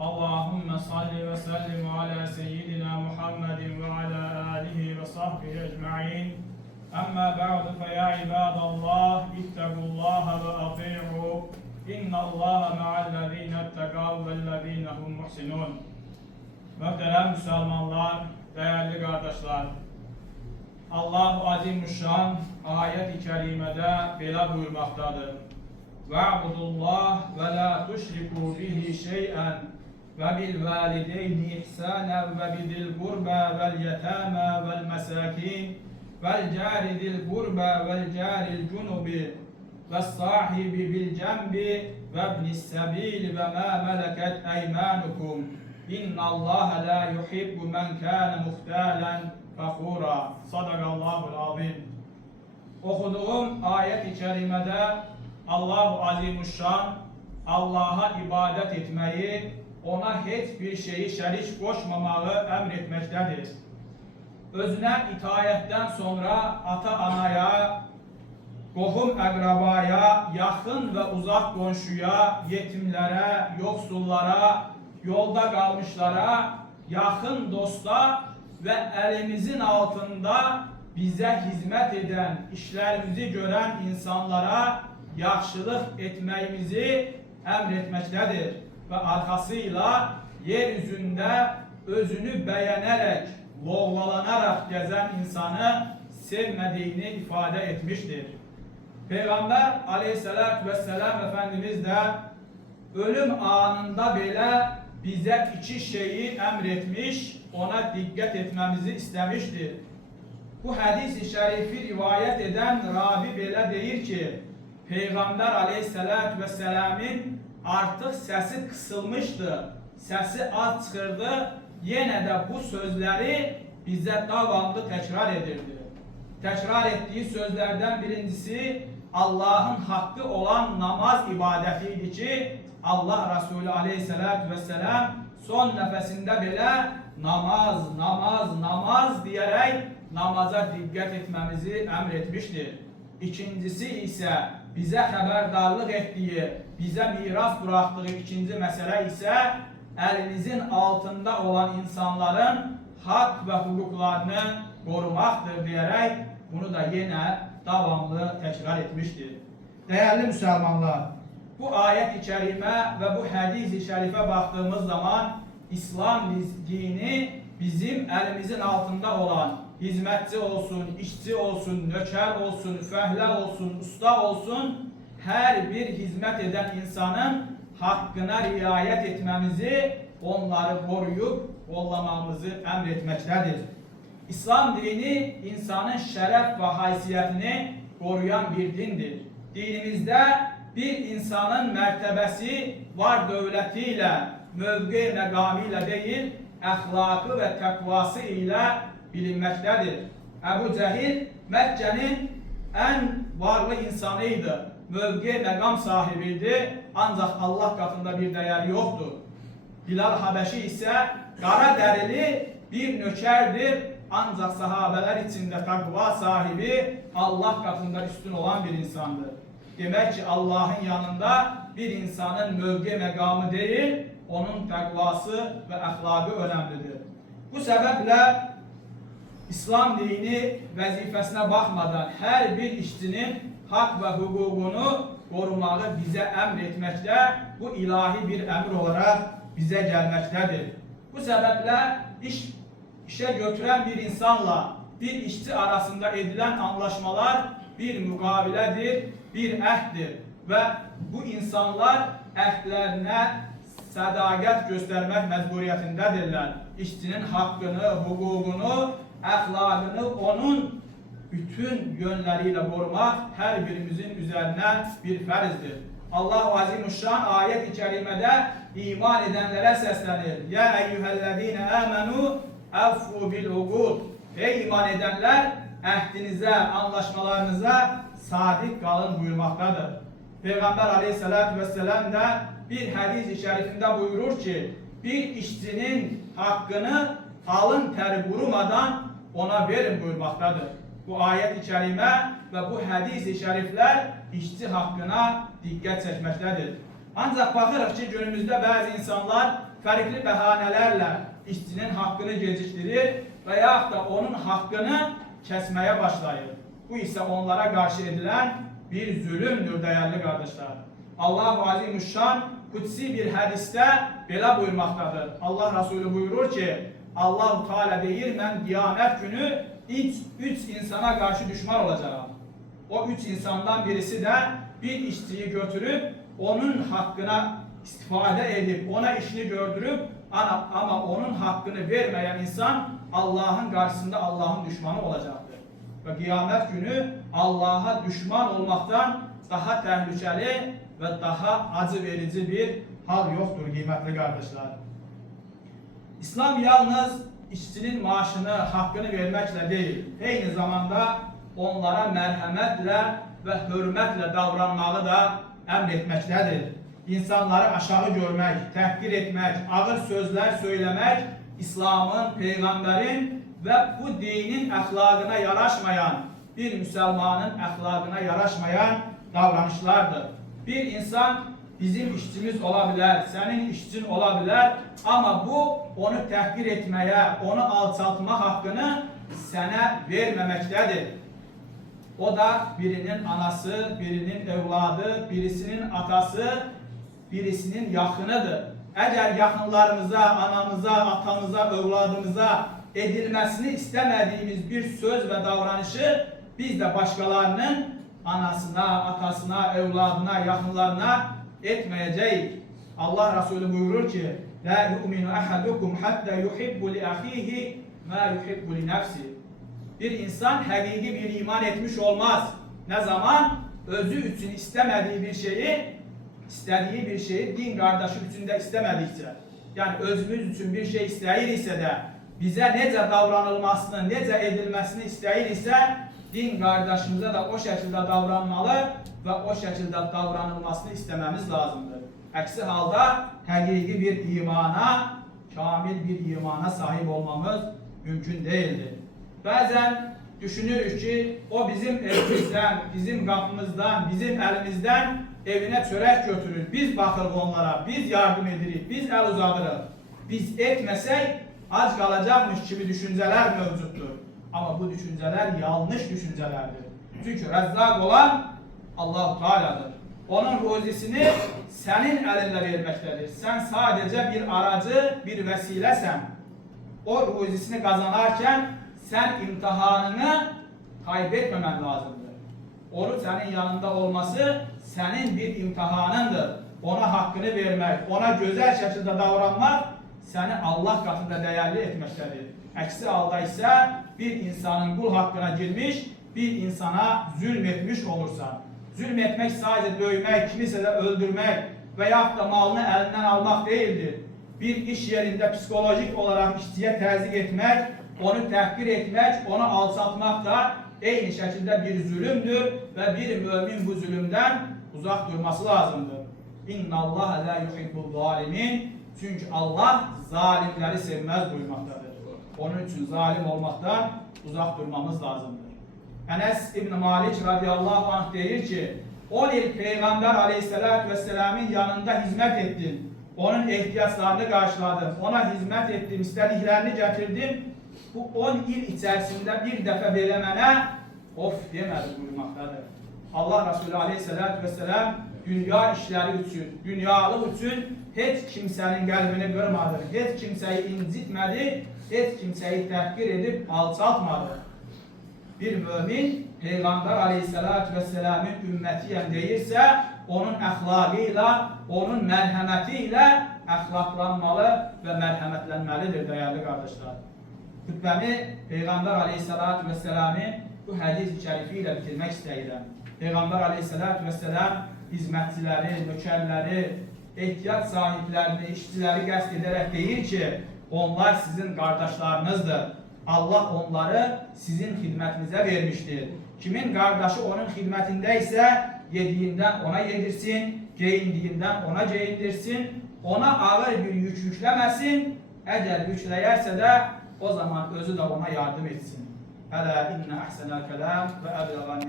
Allahümme salli ve sellim ala seyyidina Muhammedin ve ala alihi ve sahbihi ecma'in. Amma ba'du fe ya ibadallah ittaqullaha ve ati'u. İnnallaha ma'allezine ettekav vellezine hum muhsinun. Muhterem Müslümanlar, değerli kardeşler, Allah-u Azimuşşan ayet-i kerimede böyle buyurmaktadır. Ve'budullah ve la tuşriku bihi şey'en ve bil valideyni ihsanen ve bidil kurba vel yetama vel mesakin vel cari dil kurba vel caril cunubi ve sahibi bil cembi ve ibnis sebil ve ma meleket eymanukum. İnnallâhe la yuhibbu men kâne muhtâlen fakhûrâ. Sadakallâhul azim. Okuduğum ayet-i kerimede Allah-u Azimuşşan Allah'a ibadet etmeyi, ona hiçbir şeyi şerik koşmamağı emretmektedir. Özüne itayetten sonra ata-anaya, qohum-əqrabaya, yaxın və uzaq qonşuya, yetimlərə, yoksullara, yolda qalmışlara, yaxın dosta və əlimizin altında bizə hizmet eden, işlərimizi görən insanlara yaxşılıq etməyimizi əmr etməkdədir və arxasıyla yeryüzündə özünü bəyənərək, loğlalanaraq gəzən insanı sevmədiyini ifadə etmiştir. Peygamber aleyhissalatü vesselam Efendimiz de ölüm anında belə bize iki şeyi emretmiş, ona dikkat etmemizi istemiştir. Bu hadis-i şerifi rivayet eden ravi belə deyir ki, Peygamber aleyhissalatü vesselam'ın artık sesi kısılmıştı, sesi az çıxırdı, yine de bu sözleri bize devamlı tekrar edirdi. Tekrar ettiği sözlerden birincisi Allah'ın hakkı olan namaz ibadetiydi ki Allah Resulü aleyhissalatü vesselam son nefesinde bile namaz, namaz, namaz diyerek namaza dikkat etmemizi emretmiştir. İkincisi ise bize haberdarlık ettiği, bize miras bıraktığı ikinci mesele ise elinizin altında olan insanların hak ve hukuklarını korumaktır diyerek bunu da yine devamlı tekrar etmiştir. Değerli Müslümanlar, bu ayet-i kerime ve bu hadis-i şerife baktığımız zaman İslam dini bizim elimizin altında olan hizmetçi olsun, işçi olsun, nöker olsun, fehle olsun, usta olsun her bir hizmet eden insanın hakkına riayet etmemizi, onları koruyup kollamamızı emretmektedir. İslam dini insanın şeref ve haysiyetini koruyan bir dindir. Dinimizde bir insanın mertebesi var dövletiyle, mövqe megamıyla değil, əxlaqı ve takvası ile bilinmektedir. Ebu Cehil Mekke'nin en varlı insanıydı. Mövqe megam sahibiydi. Ancak Allah katında bir değeri yoktu. Bilal Habeşi ise kara derili bir nökerdir. Ancak sahabeler içinde takva sahibi, Allah katında üstün olan bir insandır. Demek ki Allah'ın yanında bir insanın mövqe megamı değil, onun takvası ve ahlakı önemlidir. Bu sebeple İslam dini vazifesine bakmadan her bir işçinin hak ve hukukunu korumağı bize emretmekte, bu ilahi bir emir olarak bize gelmektedir. Bu sebeple işe götüren bir insanla bir işçi arasında edilen anlaşmalar bir mukaviledir, bir ehddir ve bu insanlar ehdlerine sadakat göstermek mecburiyetindedirler. İşçinin hakkını, hukukunu, ahlakını onun bütün yönleriyle korumak her birimizin üzerine bir ferzdir. Allah-u Azimuşşan ayet-i kerimede iman edenlere seslenir. Ya eyyühellezine amenu effu bil ugud. Ey iman edenler, ehdinize, anlaşmalarınıza sadık kalın buyurmaktadır. Peygamber aleyhissalatü vesselam da bir hadis-i şerifinde buyurur ki, bir işçinin hakkını alın teri kurumadan ona verin buyurmaktadır. Bu ayet-i kerime ve bu hadis-i şerifler işçi hakkına dikkat çekmektedir. Ancaq baxırıq ki, günümüzdə bəzi insanlar fərqli bəhanələrlə işçinin haqqını gecikdirir və yaxud da onun haqqını kəsməyə başlayır. Bu isə onlara qarşı edilən bir zülümdür, dəyərli qardaşlar. Allah-u Azimüşşan qudsi bir hədisdə belə buyurmaqdadır. Allah Resulü buyurur ki, Allah-u Teala deyir, mən qiyamət günü üç insana qarşı düşman olacağım. O üç insandan birisi də bir işçiyi götürüb, onun haqqına istifadə edib, ona işini gördürüb, ama onun haqqını verməyən insan Allahın qarşısında Allahın düşmanı olacaqdır. Və qiyamət günü Allaha düşman olmaqdan daha təhlükəli və daha acı verici bir hal yoxdur, qiymətli qardaşlar. İslam yalnız işçinin maaşını, haqqını verməklə deyil, eyni zamanda onlara mərhəmətlə və hörmətlə davranmağı da əmr etməkdədir. İnsanları aşağı görmək, təhqir etmək, ağır sözlər söyləmək İslamın, Peyğəmbərin və bu dinin əxlaqına yaraşmayan, bir müsəlmanın əxlaqına yaraşmayan davranışlardır. Bir insan bizim işçimiz ola bilər, sənin işçin ola bilər, amma bu onu təhqir etməyə, onu alçaltma haqqını sənə verməməkdədir. O da birinin anası, birinin evladı, birisinin atası, birisinin yaxınıdır. Əgər yaxınlarımıza, anamıza, atamıza, evladımıza edilməsini istəmədiyimiz bir söz və davranışı biz də başqalarının anasına, atasına, evladına, yaxınlarına etməyəcəyik. Allah Resulü buyurur ki, "La yu'minu ahadukum hatta yuhibbu li ahihi ma yuhibbu li nefsi." Bir insan həqiqi bir iman etmiş olmaz. Ne zaman? Özü üçün istemediği bir şeyi, istediği bir şeyi din kardeşi üçün de istemedikçe. Yani özümüz üçün bir şey istəyir ise de bize necə davranılmasını, necə edilmesini istəyir ise din kardeşimize de o şekilde davranmalı ve o şekilde davranılmasını istememiz lazımdır. Əksi halda həqiqi bir imana, kamil bir imana sahip olmamız mümkün değildir. Bazen düşünürük ki o bizim evimizden, bizim kapımızdan, bizim elimizden evine çörek götürür. Biz bakırıq onlara, biz yardım edirik, biz el uzadırıq. Biz etmesek aç kalacakmış gibi düşünceler mevcuttur. Ama bu düşünceler yanlış düşüncelerdir. Çünkü Rezzak olan Allah-u Teala'dır. Onun ruzisini senin elinde vermektedir. Sen sadece bir aracı, bir vesilesen. O ruzisini kazanarken sen imtihanını kaybetmemen lazımdır. Onun senin yanında olması senin bir imtihanındır. Ona hakkını vermek, ona güzel şekilde davranmak seni Allah katında değerli etmektedir. Əksi halda ise bir insanın kul hakkına girmiş, bir insana zulmetmiş olursan. Zulmetmek sadece dövmek, kimse de öldürmek veya da malını elinden almak değildir. Bir iş yerinde psikolojik olarak işçiye təzyiq etmek, onu təhqir etmek, onu alçaltmak da eyni şekilde bir zulümdür ve bir mümin bu zulümden uzak durması lazımdır. İnnallâhe lâ yuhibbul zalimin. Çünkü Allah zalimleri sevmez buyurmaktadır. Onun için zalim olmaktan uzak durmamız lazımdır. Enes İbn Malik radıyallahu anh deyir ki, 10 yıl Peygamber aleyhissalatü vesselam'ın yanında hizmet ettim. Onun ihtiyaçlarını karşıladım. Ona hizmet ettim, istediklerini getirdim. Bu 10 yıl içerisinde bir defa belə mənə of demedi buyurmaktadır. Allah Resulü aleyhissalatü vesselam dünya işleri için, dünyalık için hiç kimsenin kalbini kırmadı, hiç kimseyi incitmedi, hiç kimseyi təhqir edip alçaltmadı. Bir mümin Peygamber aleyhissalatü vesselam'ın ümmetiyem deyirsə, onun əxlaqıyla, onun mərhəmətiyle əxlaqlanmalı ve mərhəmətlənməlidir değerli kardeşler. Hütbəmi Peygamber aleyhissalatü vesselam'ın bu hadis-i şərifiyle bitirmek istəyirəm. Peygamber aleyhissalatü vesselam hizmetçileri, nökərləri, ehtiyac sahiplerini, işçileri qəsd ederek deyir ki, onlar sizin kardeşlerinizdir. Allah onları sizin hizmetinize vermiştir. Kimin kardeşi onun hizmetindeyse yediğinden ona yedirsin, giyindiğinden ona giyindirsin, ona ağır bir yük yüklemesin. Eğer yükleyerse de o zaman özü de ona yardım etsin. Ela inne ahsenel kelam ve eblegan